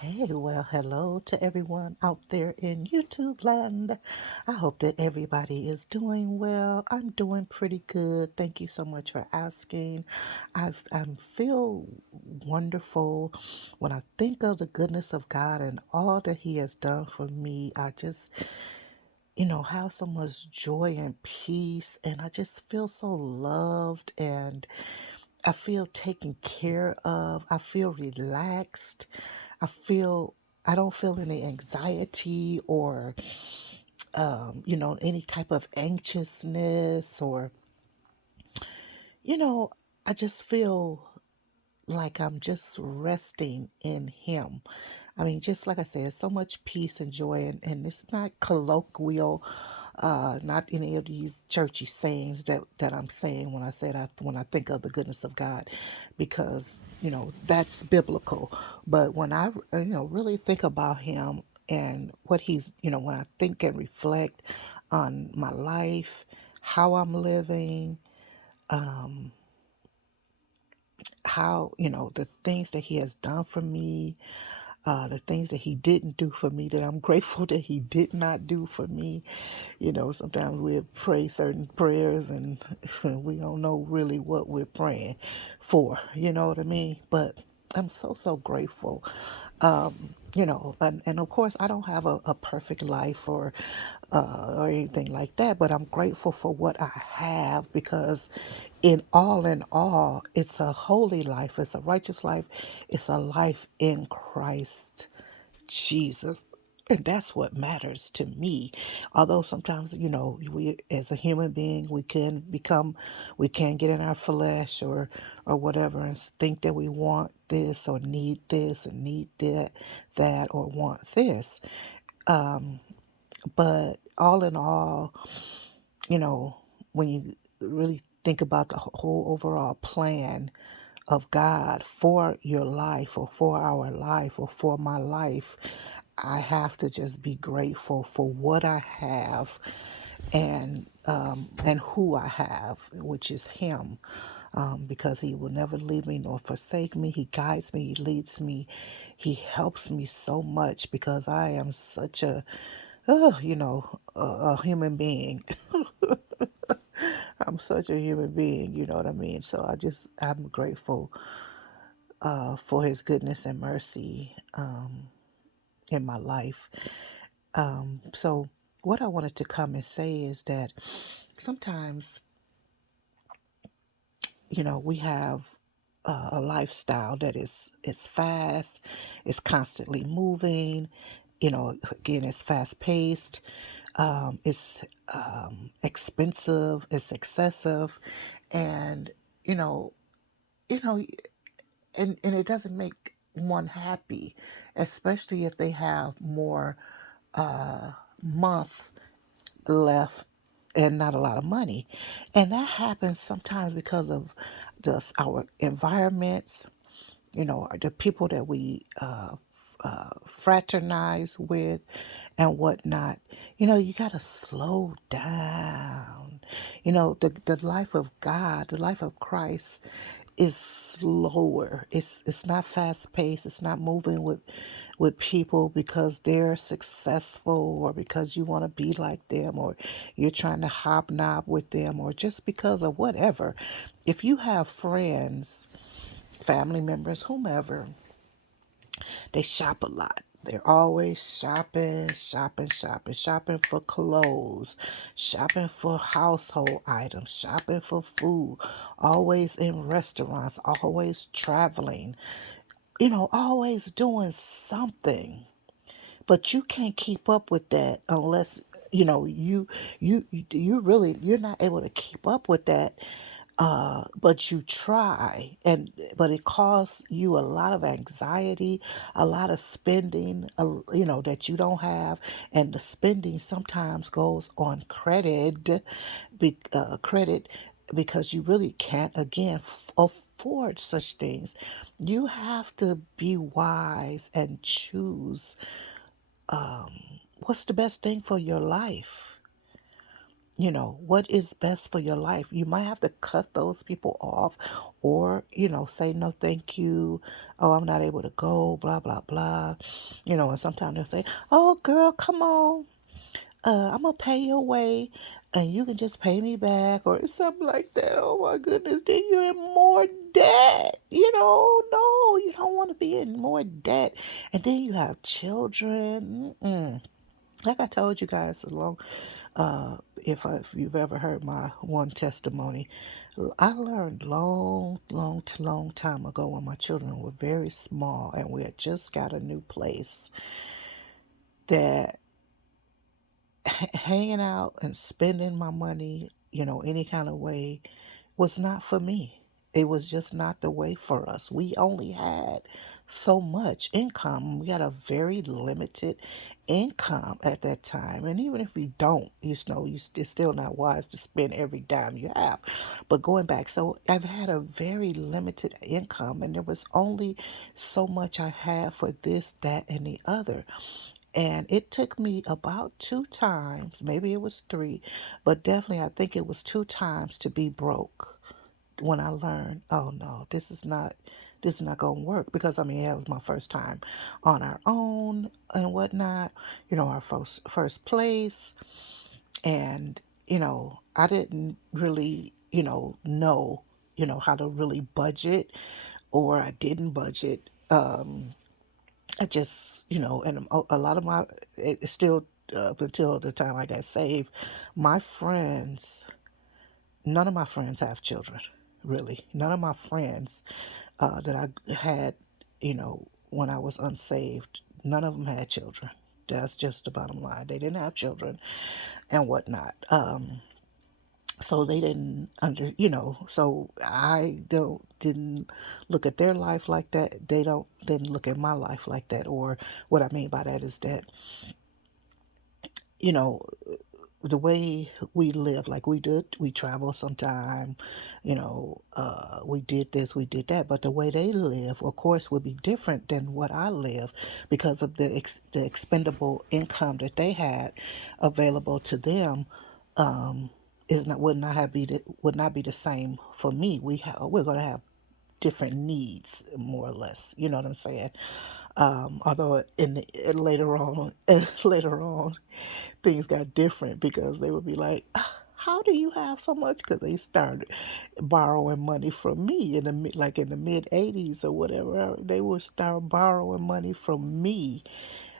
Hey, well, hello to everyone out there in YouTube land. I hope that everybody is doing well. I'm doing pretty good. Thank you so much for asking. I feel wonderful when I think of the goodness of God and all that He has done for me. I just, have so much joy and peace, and I just feel so loved and I feel taken care of. I feel relaxed. I feel I don't feel any anxiety or any type of anxiousness or you know, I just feel like I'm just resting in Him. I mean, just like I said, so much peace and joy, and it's not colloquial, not any of these churchy sayings that I'm saying when I say that when I think of the goodness of God, because that's biblical. But when I really think about Him and what He's when I think and reflect on my life, how I'm living, how the things that He has done for me, the things that He didn't do for me, that I'm grateful that He did not do for me. Sometimes we pray certain prayers and we don't know really what we're praying for, you know what I mean? But I'm so grateful. And of course, I don't have a perfect life or anything like that, but I'm grateful for what I have because in all, it's a holy life, it's a righteous life, it's a life in Christ Jesus. And that's what matters to me. Although sometimes, we as a human being, we can get in our flesh or whatever and think that we want this and need that, or want this. But all in all, you know, when you really think about the whole overall plan of God for your life or for our life or for my life, I have to just be grateful for what I have and who I have, which is Him. Because He will never leave me nor forsake me. He guides me, He leads me, He helps me so much because I am such a human being. I'm such a human being, you know what I mean? So I'm grateful for His goodness and mercy in my life. So, what I wanted to come and say is that sometimes, we have a lifestyle that is fast, it's constantly moving, again, it's fast paced, it's expensive, it's excessive, and you know, you know, and it doesn't make one happy, especially if they have more month left and not a lot of money. And that happens sometimes because of just our environments, the people that we fraternize with and whatnot. You got to slow down. The life of God, the life of Christ is slower. It's not fast paced. It's not moving with people because they're successful or because you want to be like them or you're trying to hobnob with them or just because of whatever. If you have friends, family members, whomever, they shop a lot. They're always shopping for clothes, shopping for household items, shopping for food, always in restaurants, always traveling, always doing something. But you can't keep up with that unless you're not able to keep up with that, but you try, but it costs you a lot of anxiety, a lot of spending, that you don't have, and the spending sometimes goes on credit because you really can't again afford such things. You have to be wise and choose what's the best thing for your life. what is best for your life. You might have to cut those people off or, say no, thank you. Oh, I'm not able to go, blah, blah, blah. And sometimes they'll say, oh, girl, come on. I'm going to pay your way and you can just pay me back or something like that. Oh, my goodness. Then you're in more debt. No, you don't want to be in more debt. And then you have children. Mm-mm. Like I told you guys if you've ever heard my one testimony, I learned long time ago when my children were very small and we had just got a new place that hanging out and spending my money, any kind of way was not for me. It was just not the way for us. We only had so much income. We had a very limited income at that time. And even if you don't, it's still not wise to spend every dime you have. But going back, so I've had a very limited income and there was only so much I had for this, that, and the other. And it took me about two times, maybe it was three, but definitely I think it was two times to be broke when I learned, oh no, this is not gonna work because I mean it was my first time on our own and whatnot, our first place, and I didn't really know how to really budget, or I didn't budget. I just, and a lot of it's still up until the time I got saved, my friends, none of my friends have children, really. None of my friends that I had, when I was unsaved, none of them had children. That's just the bottom line. They didn't have children and whatnot. So they didn't so I didn't look at their life like that. They don't didn't look at my life like that. Or what I mean by that is that, you know the way we live, like we travel sometime, we did this, we did that, but the way they live, of course, would be different than what I live, because of the expendable income that they had available to them. Is not would not have be the, would not be the same for me. We're going to have different needs, more or less. You know what I'm saying? Although later on, later on, things got different because they would be like, "Ah, how do you have so much?" Because they started borrowing money from me in the mid '80s or whatever. They would start borrowing money from me,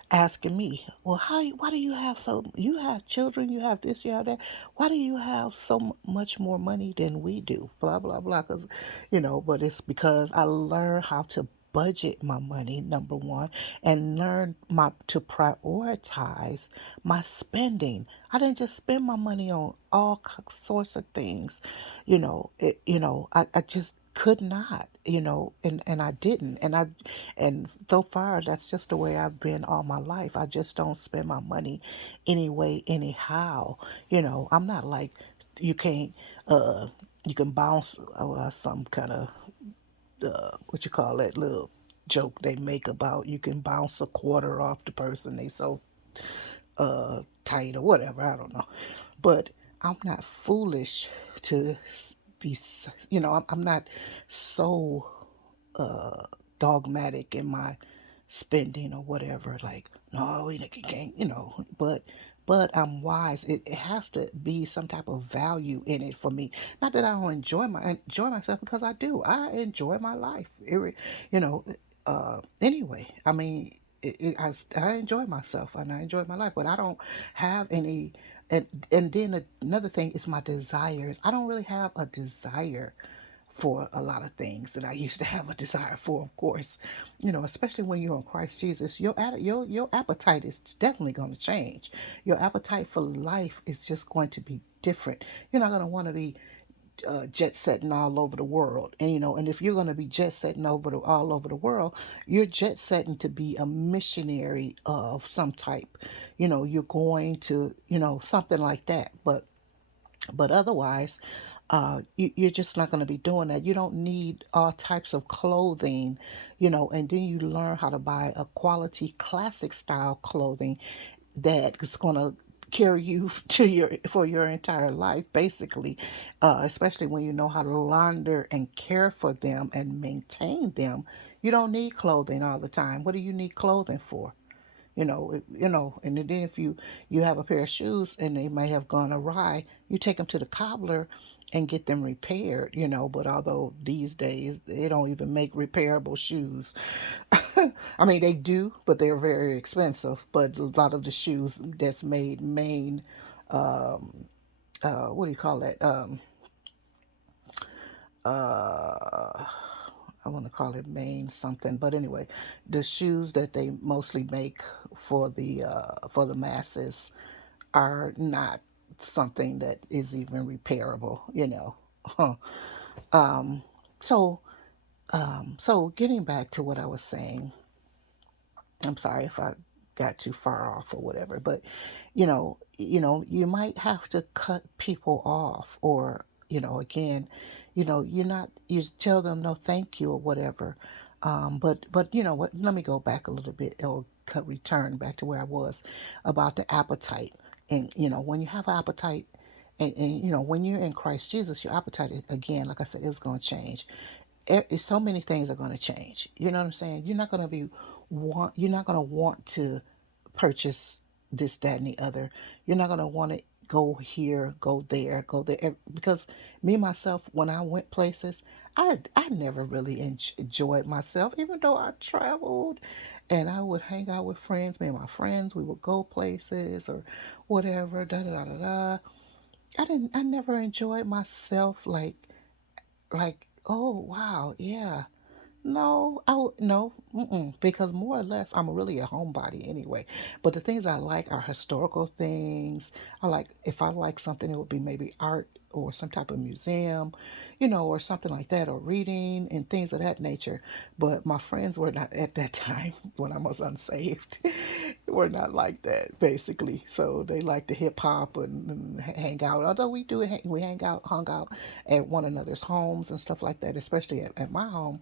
asking me, "Well, why do you have you have children, you have this, you have that. Why do you have so much more money than we do?" Blah blah blah. Because, but it's because I learned how to budget my money, number one, and learn my to prioritize my spending. I didn't just spend my money on all sorts of things. I just could not, and I didn't. And so far that's just the way I've been all my life. I just don't spend my money anyway, anyhow. I'm not like you can't you can bounce some kind of what you call that little joke they make about you can bounce a quarter off the person, they so tight or whatever. I don't know, but I'm not foolish to be. I'm not so dogmatic in my spending or whatever. Like, no, we can't, but I'm wise. It has to be some type of value in it for me. Not that I don't enjoy myself, because I do. I enjoy my life. You know, anyway, I mean, I enjoy myself and I enjoy my life, but I don't have any. And then another thing is my desires. I don't really have a desire for a lot of things that I used to have a desire for, of course. Especially when you're in Christ Jesus, your appetite is definitely going to change. Your appetite for life is just going to be different. You're not going to want to be jet setting all over the world, and if you're going to be jet setting all over the world, you're jet setting to be a missionary of some type. You're going to, something like that. But otherwise, you're just not going to be doing that. You don't need all types of clothing, and then you learn how to buy a quality classic style clothing that is going to carry you to your for your entire life, basically, especially when you know how to launder and care for them and maintain them. You don't need clothing all the time. What do you need clothing for? And then if you have a pair of shoes and they may have gone awry, you take them to the cobbler and get them repaired. But although these days they don't even make repairable shoes. I mean, they do, but they're very expensive. But a lot of the shoes that's made main, what do you call it? I want to call it main something, but anyway, the shoes that they mostly make for the masses are not something that is even repairable. Huh. So, so getting back to what I was saying, I'm sorry if I got too far off or whatever, but you might have to cut people off, or again, you tell them no thank you or whatever. But you know what, let me go back a little bit, or return back to where I was about the appetite. And when you have appetite, and when you're in Christ Jesus, your appetite, again, like I said, it was going to change. So many things are going to change. You know what I'm saying? You're not going to want to purchase this, that, and the other. You're not going to want to go here, go there. Because me, myself, when I went places, I never really enjoyed myself, even though I traveled and I would hang out with friends. Me and my friends, we would go places or whatever, da da da da da. I never enjoyed myself like, oh wow, yeah. No, no, because more or less I'm really a homebody anyway. But the things I like are historical things. If I like something, it would be maybe art or some type of museum, or something like that, or reading and things of that nature. But my friends were not at that time when I was unsaved. Were not like that basically. So they like the hip hop and hang out. Although we hung out at one another's homes and stuff like that. Especially at my home,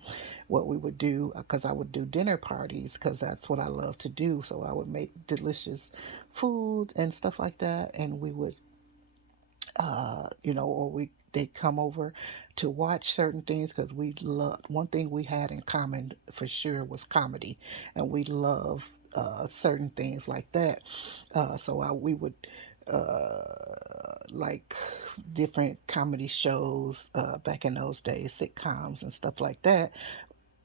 what we would do, because I would do dinner parties because that's what I love to do. So I would make delicious food and stuff like that, and we would or they come over to watch certain things, because we love, one thing we had in common for sure was comedy, and we love certain things like that. We would like different comedy shows back in those days, sitcoms and stuff like that.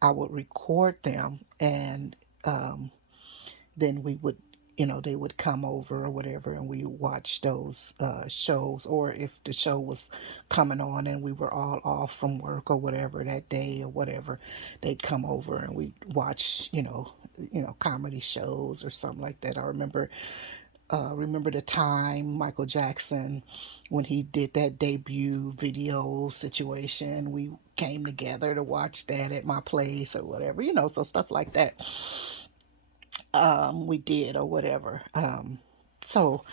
I would record them, and then we would, they would come over or whatever, and we watch those shows. Or if the show was coming on and we were all off from work or whatever that day or whatever, they'd come over and we'd watch, comedy shows or something like that. I remember the time Michael Jackson, when he did that debut video situation, we came together to watch that at my place or whatever, so stuff like that we did or whatever. So,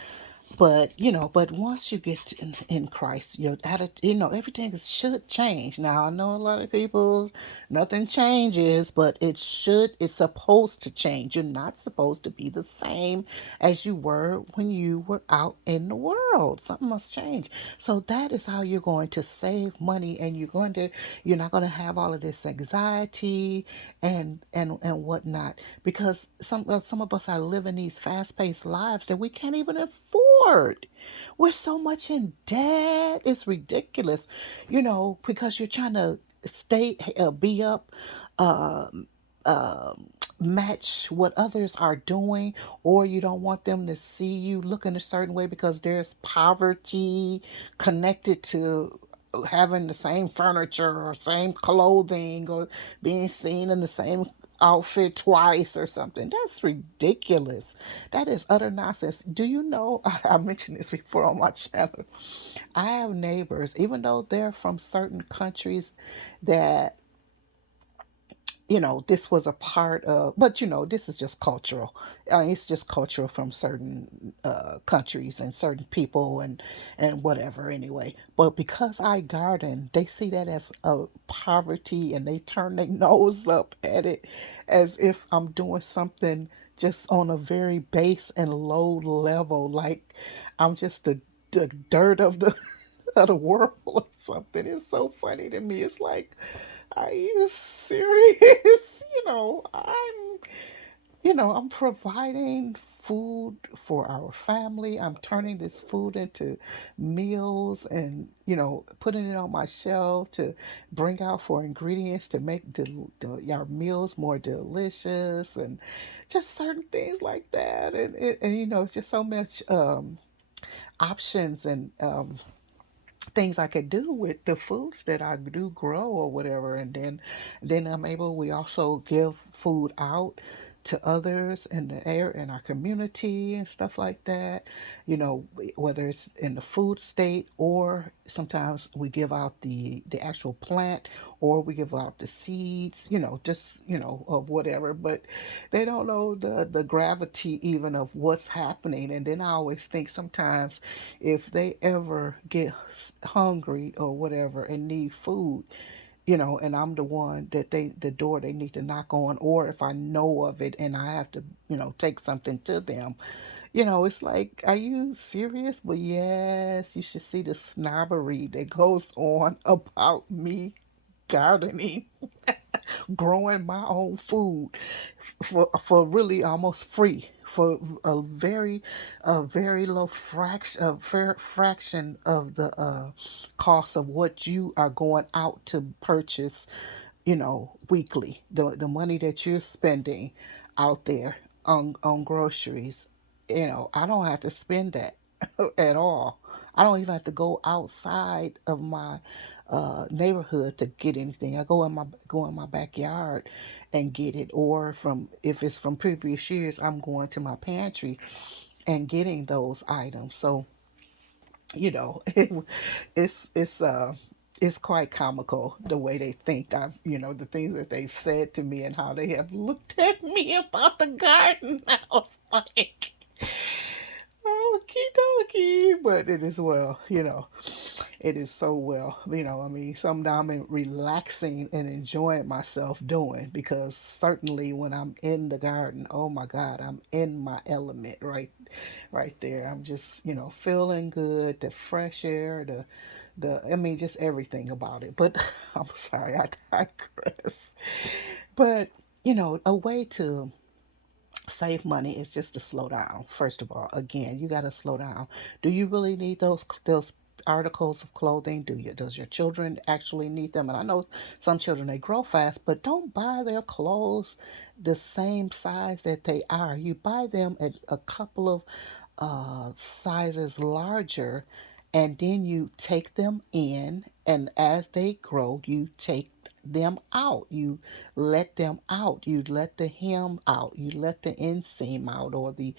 but once you get in Christ, your attitude, everything should change. Now, I know a lot of people, nothing changes, but it's supposed to change. You're not supposed to be the same as you were when you were out in the world. Something must change. So that is how you're going to save money, and you're not going to have all of this anxiety and whatnot, because some of us are living these fast-paced lives that we can't even afford. We're so much in debt, it's ridiculous, because you're trying to be up, match what others are doing, or you don't want them to see you looking a certain way because there's poverty connected to having the same furniture or same clothing, or being seen in the same outfit twice or something. That's ridiculous. That is utter nonsense. Do you know, I mentioned this before on my channel, I have neighbors, even though they're from certain countries, that this was a part of, but this is just cultural. It's just cultural from certain countries and certain people and whatever anyway. But because I garden, they see that as a poverty, and they turn their nose up at it as if I'm doing something just on a very base and low level, like I'm just the dirt of the of the world or something. It's so funny to me. It's like, are you serious? I'm providing food for our family. I'm turning this food into meals and, putting it on my shelf to bring out for ingredients to make our meals more delicious and just certain things like that. And it's just so much options and things I could do with the foods that I do grow or whatever. And then we also give food out to others in the air in our community and stuff like that. Whether it's in the food state or sometimes we give out the actual plant or we give out the seeds, just, of whatever. But they don't know the gravity even of what's happening. And then I always think sometimes if they ever get hungry or whatever and need food, and I'm the one that the door they need to knock on, or if I know of it and I have to, take something to them, it's like, are you serious? But yes, you should see the snobbery that goes on about me gardening, growing my own food for really almost free for a very low fraction a fair fraction of the cost of what you are going out to purchase, weekly. The money that you're spending out there on groceries, I don't have to spend that at all. I don't even have to go outside of my neighborhood to get anything. I go in my backyard and get it, or from if it's from previous years, I'm going to my pantry and getting those items. So it's quite comical the way they think. The things that they've said to me and how they have looked at me about the garden. I was like, okie dokie, but it is well, it is so well, I mean, sometimes I'm relaxing and enjoying myself doing, because certainly when I'm in the garden, oh my God, I'm in my element right there. I'm just, feeling good, the fresh air, I mean, just everything about it. But I'm sorry, I digress. But, a way to save money is just to slow down. First of all, again, you got to slow down. Do you really need those articles of clothing? Does your children actually need them? And I know some children, they grow fast, but don't buy their clothes the same size that they are. You buy them at a couple of sizes larger, and then you take them in, and as they grow you take them out. You let them out. You let the hem out. You let the inseam out, or the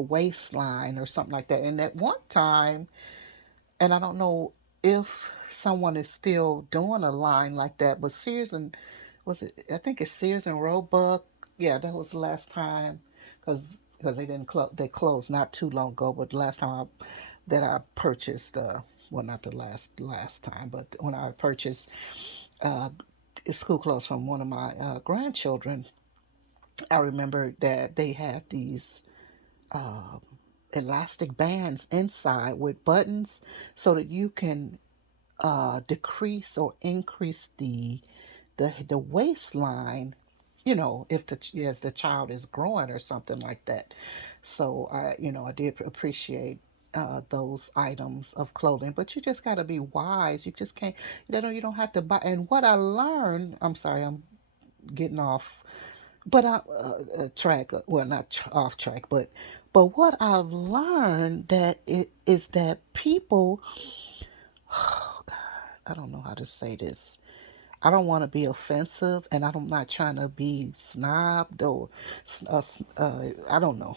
waistline or something like that. And at one time, and I don't know if someone is still doing a line like that, but Sears and was it? I think it's Sears and Roebuck. Yeah, that was the last time, because they didn't close. They closed not too long ago, but the last time that I purchased, well, not the last time, but when I purchased uh, school clothes from one of my grandchildren, I remember that they had these elastic bands inside with buttons so that you can decrease or increase the waistline, if as the child is growing or something like that. So I did appreciate those items of clothing, but you just got to be wise. You just can't, you don't have to buy. And what I learned, I'm sorry, I'm getting off, but track, well, not off track, but what I've learned that it is that people, I don't know how to say this. I don't want to be offensive, and I'm not trying to be snobbed or, I don't know.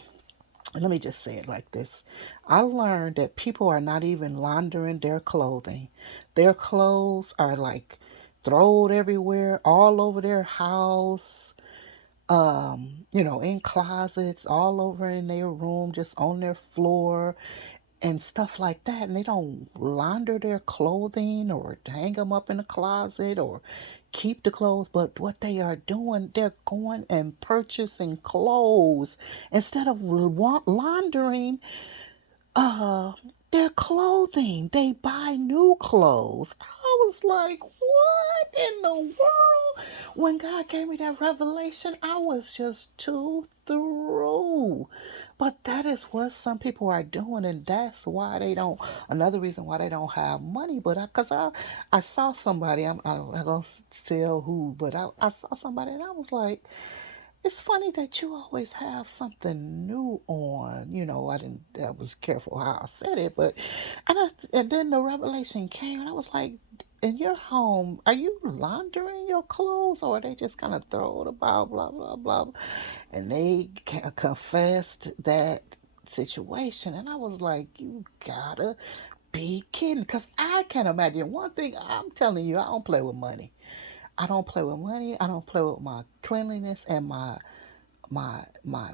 Let me just say it like this. I learned that people are not even laundering their clothing. Their clothes are like thrown everywhere, all over their house, in closets, all over in their room, just on their floor and stuff like that. And they don't launder their clothing or hang them up in a closet or keep the clothes, but what they are doing, they're going and purchasing clothes instead of laundering uh their clothing. They buy new clothes. I was like, what in the world? When God gave me that revelation, I was just too through. But that is what some people are doing, and that's why they don't. Another reason why they don't have money. But I saw somebody. I don't tell who, but I saw somebody, and I was like, it's funny that you always have something new on. I was careful how I said it, but and then the revelation came, and I was like, in your home, are you laundering your clothes, or are they just kind of throw it about, blah blah blah? And they confessed that situation, and I was like, you gotta be kidding, because I can't imagine. One thing I'm telling you, I don't play with money. I don't play with money. I don't play with my cleanliness and my my my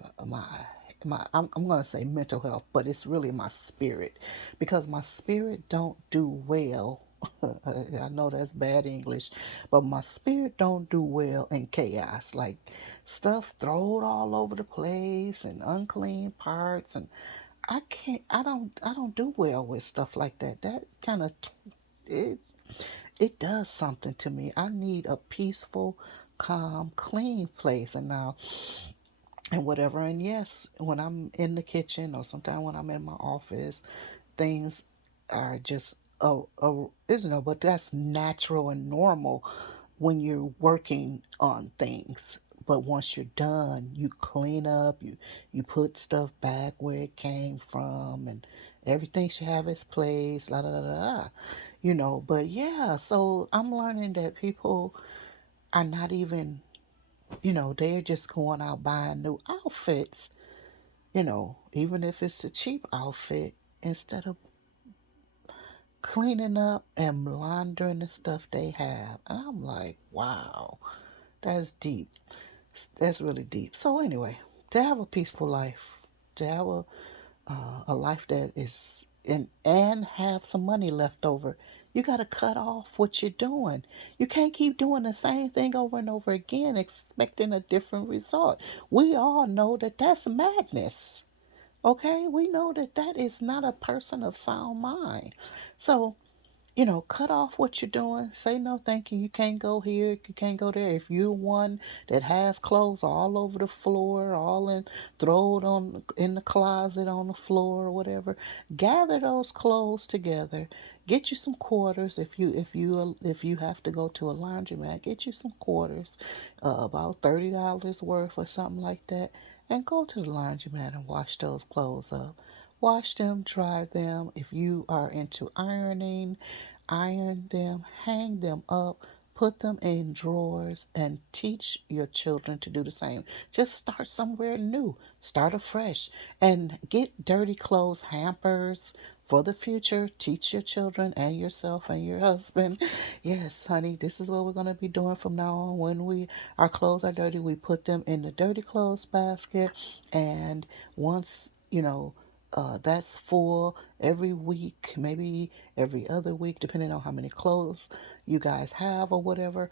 I'm gonna say mental health, but it's really my spirit, because my spirit don't do well. I know that's bad English, but my spirit don't do well in chaos, like stuff thrown all over the place and unclean parts, and I don't do well with stuff like that. That kind of it it does something to me. I need a peaceful, calm, clean place. And whatever. And yes, when I'm in the kitchen or sometimes when I'm in my office, things are just but that's natural and normal when you're working on things. But once you're done, you clean up, you put stuff back where it came from, and everything should have its place. La da da da. But yeah, so I'm learning that people are not even, they're just going out buying new outfits, even if it's a cheap outfit, instead of cleaning up and laundering the stuff they have. And I'm like, wow, that's deep. That's really deep. So anyway, to have a peaceful life, to have a life that is and have some money left over, you got to cut off what you're doing. You can't keep doing the same thing over and over again expecting a different result. We all know that that's madness. Okay, we know that that is not a person of sound mind. So, cut off what you're doing. Say no, thank you. You can't go here. You can't go there. If you're one that has clothes all over the floor, all in, throw it on in the closet on the floor or whatever. Gather those clothes together. Get you some quarters. If you have to go to a laundromat, get you some quarters, about $30 worth or something like that, and go to the laundromat and wash those clothes up. Wash them, dry them. If you are into ironing, iron them, hang them up, put them in drawers, and teach your children to do the same. Just start somewhere new, start afresh, and get dirty clothes hampers for the future. Teach your children and yourself and your husband. Yes, honey, this is what we're going to be doing from now on. When our clothes are dirty, we put them in the dirty clothes basket, and once, that's full every week, maybe every other week, depending on how many clothes you guys have or whatever.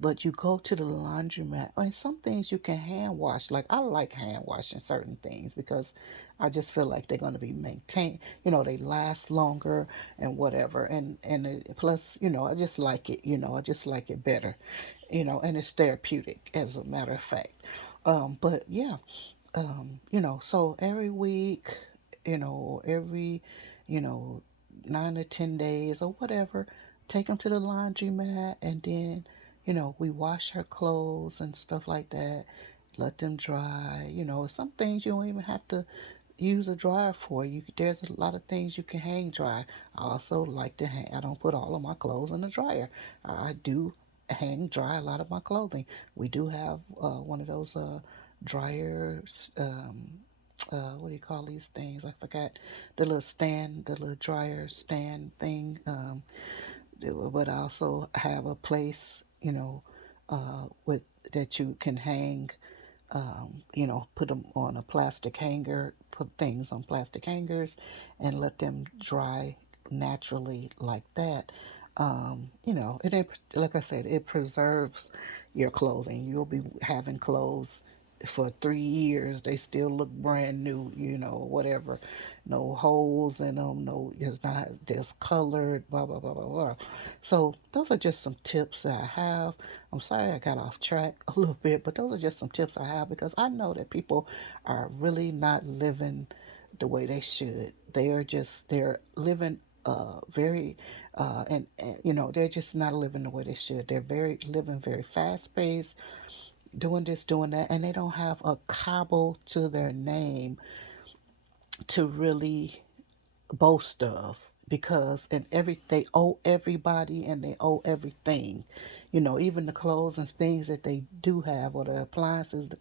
But you go to the laundromat. And some things you can hand wash. Like I like hand washing certain things because I just feel like they're going to be maintained. They last longer and whatever. And plus, I just like it. I just like it better. And it's therapeutic, as a matter of fact. But yeah, so every week, every, you know, 9 to 10 days or whatever, take them to the laundromat, and then, we wash her clothes and stuff like that, let them dry. Some things you don't even have to use a dryer for. There's a lot of things you can hang dry. I also like to hang. I don't put all of my clothes in the dryer. I do hang dry a lot of my clothing. We do have one of those dryers. What do you call these things? I forgot the little dryer stand thing. But I also have a place, with that you can hang, put them on a plastic hanger, put things on plastic hangers, and let them dry naturally like that. And it, like I said, it preserves your clothing. You'll be having clothes for 3 years. They still look brand new, whatever. No holes in them, no, it's not just colored, blah, blah, blah, blah, blah. So, those are just some tips that I have. I'm sorry I got off track a little bit, but those are just some tips I have because I know that people are really not living the way they should. They're living very and they're just not living the way they should. They're very living very fast paced, doing this, doing that, and they don't have a cobble to their name to really boast of because and every they owe everybody and they owe everything. Even the clothes and things that they do have, or the appliances,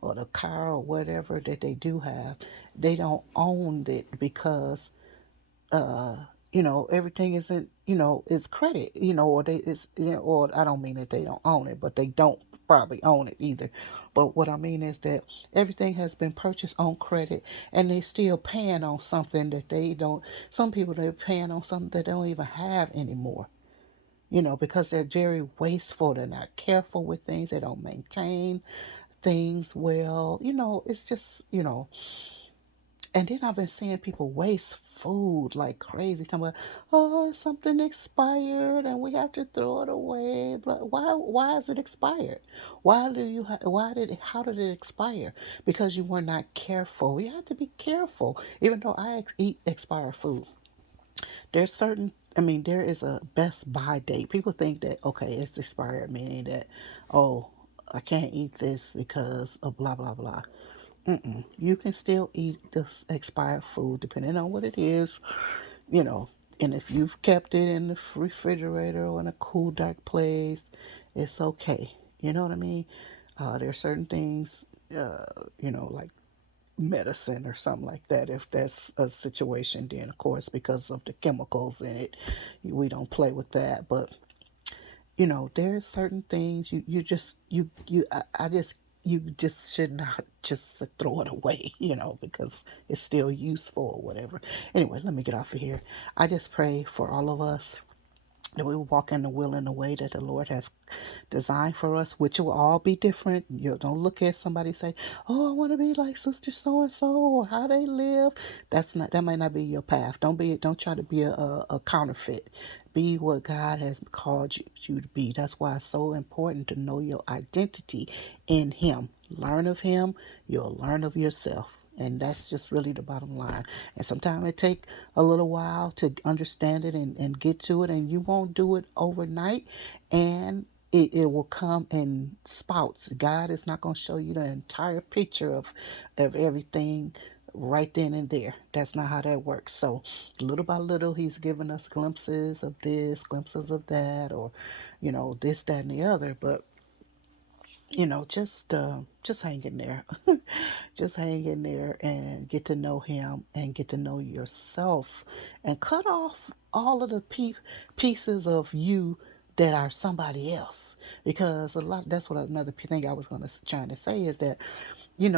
or the car, or whatever that they do have, they don't own it because everything isn't, is credit, or they, it's, or I don't mean that they don't own it, but they don't probably own it either. But what I mean is that everything has been purchased on credit and they still paying on something that they don't, some people they're paying on something that they don't even have anymore. Because they're very wasteful, they're not careful with things, they don't maintain things well. It's just, and then I've been seeing people waste food like crazy. Talking about, oh, something expired and we have to throw it away. But why is it expired? How did it expire? Because you were not careful. You have to be careful. Even though I eat expired food, there's certain. I mean, there is a best by date. People think that okay, it's expired, meaning that oh, I can't eat this because of blah blah blah. You can still eat this expired food depending on what it is, you know. And if you've kept it in the refrigerator or in a cool, dark place, it's okay. You know what I mean? There are certain things, like medicine or something like that. If that's a situation, then of course, because of the chemicals in it, we don't play with that. But there's certain things you just I just you just should not just throw it away, because it's still useful or whatever. Anyway, let me get off of here. I just pray for all of us that we will walk in the will and the way that the Lord has designed for us, which will all be different. You don't look at somebody and say, "Oh, I want to be like Sister So and So or how they live." That might not be your path. Don't try to be a counterfeit. Be what God has called you to be. That's why it's so important to know your identity in Him. Learn of Him, you'll learn of yourself. And that's just really the bottom line. And sometimes it take a little while to understand it and get to it. And you won't do it overnight. And it will come in spouts. God is not going to show you the entire picture of everything right then and there. That's not how that works. So little by little, He's giving us glimpses of this, glimpses of that, or, this, that, and the other. But just hang in there. Just hang in there and get to know Him and get to know yourself and cut off all of the pieces of you that are somebody else. Because that's what another thing I was going to trying to say is that you're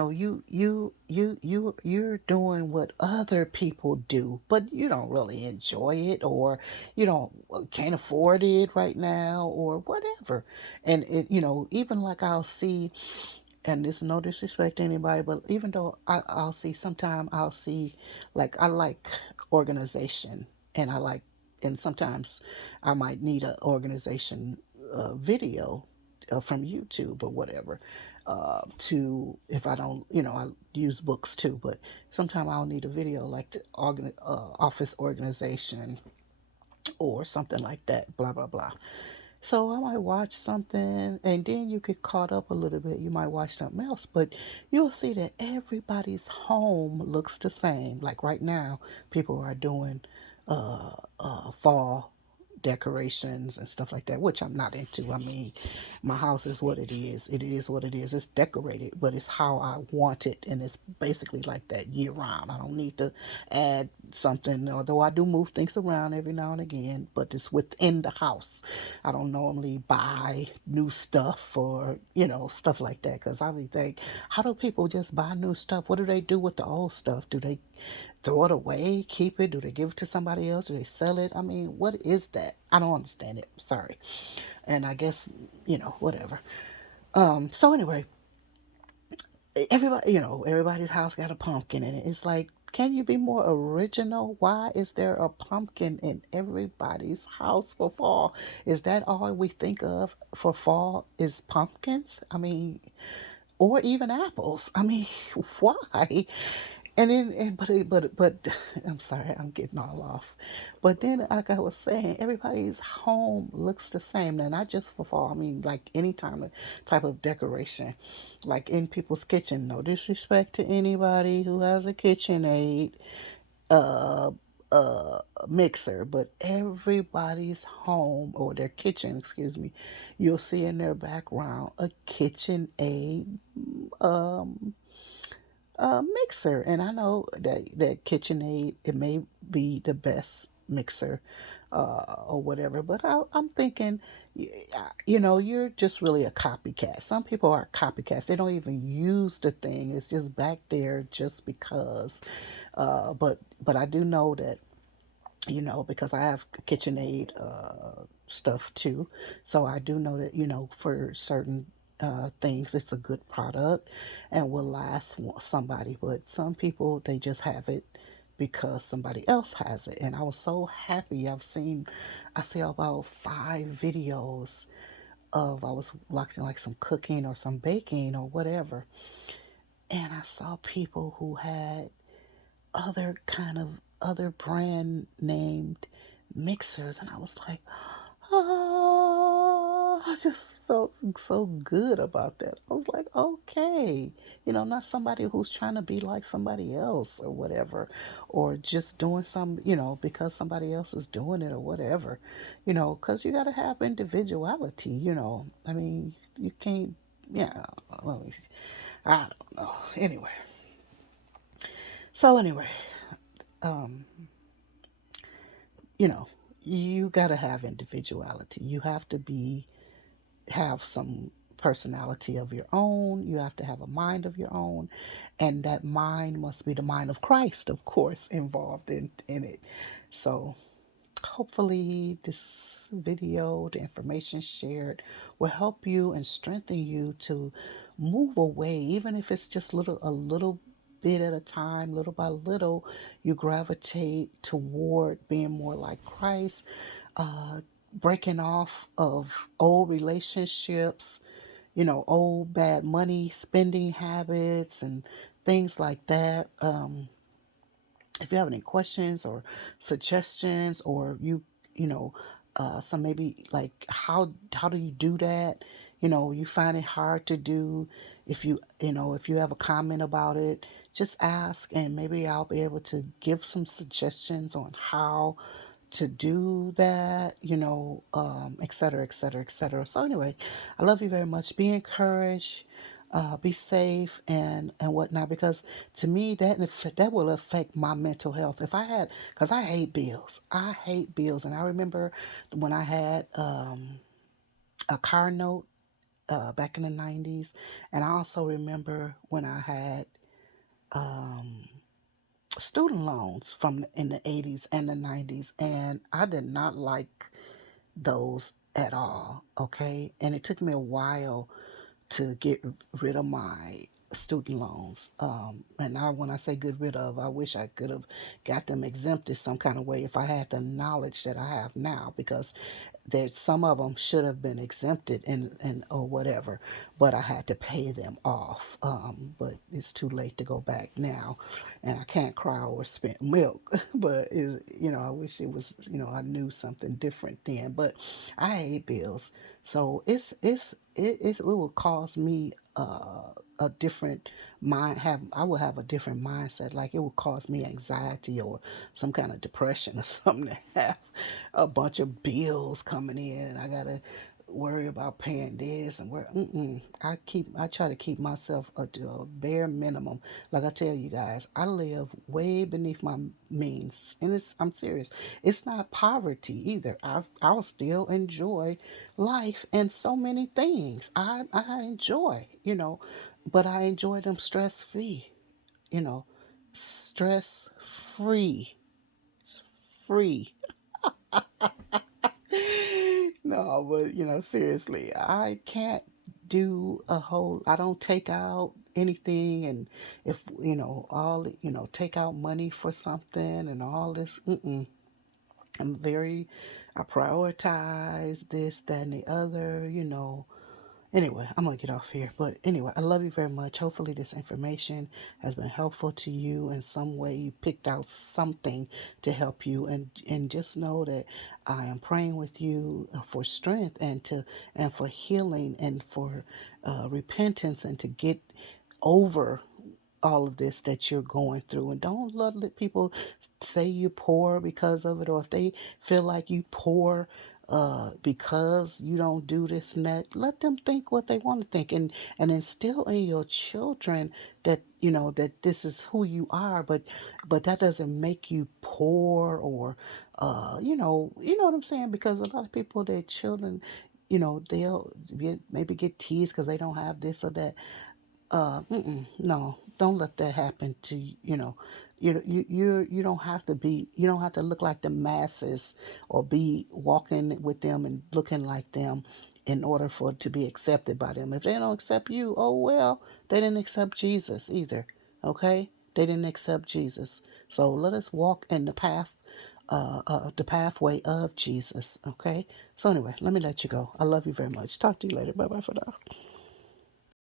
doing what other people do, but you don't really enjoy it, or you don't can't afford it right now, or whatever. And even like I'll see, and this is no disrespect to anybody, but even though I'll see, sometime I'll see, like I like organization, and and sometimes I might need an organization video from YouTube or whatever. To if I don't, I use books too, but sometimes I'll need a video like to office organization or something like that, blah, blah, blah. So I might watch something and then you get caught up a little bit. You might watch something else, but you'll see that everybody's home looks the same. Like right now, people are doing fall decorations and stuff like that, which I'm not into. I mean, my house is what it is. It is what it is. It's decorated, but it's how I want it, and it's basically like that year round. I don't need to add something, although I do move things around every now and again, but it's within the house. I don't normally buy new stuff or, stuff like that, because I really think, how do people just buy new stuff? What do they do with the old stuff? Do they throw it away, keep it? Do they give it to somebody else? Do they sell it? I mean, what is that? I don't understand it. Sorry. And I guess, whatever. So anyway, everybody, everybody's house got a pumpkin in it. It's like, can you be more original? Why is there a pumpkin in everybody's house for fall? Is that all we think of for fall is pumpkins? I mean, or even apples. I mean, why? And then, but, I'm sorry, I'm getting all off. But then, like I was saying, everybody's home looks the same. Now, not just for fall. I mean, like any time of type of decoration, like in people's kitchen. No disrespect to anybody who has a KitchenAid, uh, mixer, but everybody's home or their kitchen, excuse me, you'll see in their background a KitchenAid mixer. And I know that KitchenAid, it may be the best mixer or whatever, but I'm thinking, you're just really a copycat. Some people are copycats. They don't even use the thing. It's just back there just because. But I do know that, because I have KitchenAid stuff too. So I do know that, for certain things, it's a good product and will last somebody. But some people, they just have it because somebody else has it. And I was so happy. I see about 5 videos of, I was watching like some cooking or some baking or whatever. And I saw people who had other brand named mixers, and I was like, oh, I just felt so good about that. I was like, okay, not somebody who's trying to be like somebody else or whatever, or just doing some, because somebody else is doing it or whatever, because you got to have individuality. I mean, you can't, yeah, well, I don't know. Anyway, you know, you got to have individuality. You have to have some personality of your own. You have to have a mind of your own. And that mind must be the mind of Christ, of course, involved in it. So hopefully this video, the information shared, will help you and strengthen you to move away, even if it's just a little bit at a time, little by little, you gravitate toward being more like Christ, uh, breaking off of old relationships, old bad money spending habits and things like that. If you have any questions or suggestions, or you know some, maybe like, how do you do that, you find it hard to do, if you have a comment about it, just ask, and maybe I'll be able to give some suggestions on how to do that, et cetera, et cetera, et cetera. So anyway, I love you very much. Be encouraged, be safe, and whatnot, because to me that will affect my mental health. If I had, because I hate bills, and I remember when I had a car note back in the 90s, and I also remember when I had student loans from in the 80s and the 90s, and I did not like those at all. Okay, and it took me a while to get rid of my student loans. And now when I say get rid of, I wish I could have got them exempted some kind of way if I had the knowledge that I have now, because that some of them should have been exempted and or whatever, but I had to pay them off. But it's too late to go back now, and I can't cry over spent milk. But I wish it was, I knew something different then. But I hate bills, so it will cause me a different mind. Have I will have a different mindset. Like, it will cause me anxiety or some kind of depression or something to have a bunch of bills coming in, and I gotta worry about paying this and where. I try to keep myself to a bare minimum. Like I tell you guys, I live way beneath my means, and I'm serious. It's not poverty either. I'll still enjoy life and so many things. I enjoy, but I enjoy them stress free, you know. stress free. Free. No, but seriously, I can't do a whole, I don't take out anything. And if, take out money for something and all this, I'm very, I prioritize this, that, and the other. Anyway, I'm going to get off here. But anyway, I love you very much. Hopefully, this information has been helpful to you in some way. You picked out something to help you. And just know that I am praying with you for strength and for healing and for repentance and to get over all of this that you're going through. And don't let people say you're poor because of it, or if they feel like you poor because you don't do this and that. Let them think what they want to think, and instill in your children that that this is who you are, but that doesn't make you poor, or you know what I'm saying, because a lot of people, their children, they'll maybe get teased because they don't have this or that. No, don't let that happen to you don't have to be, you don't have to look like the masses or be walking with them and looking like them in order for it to be accepted by them. If they don't accept you, oh well, they didn't accept Jesus either. Okay? They didn't accept Jesus. So let us walk in the pathway of Jesus. Okay? So anyway, let me let you go. I love you very much. Talk to you later. Bye bye for now.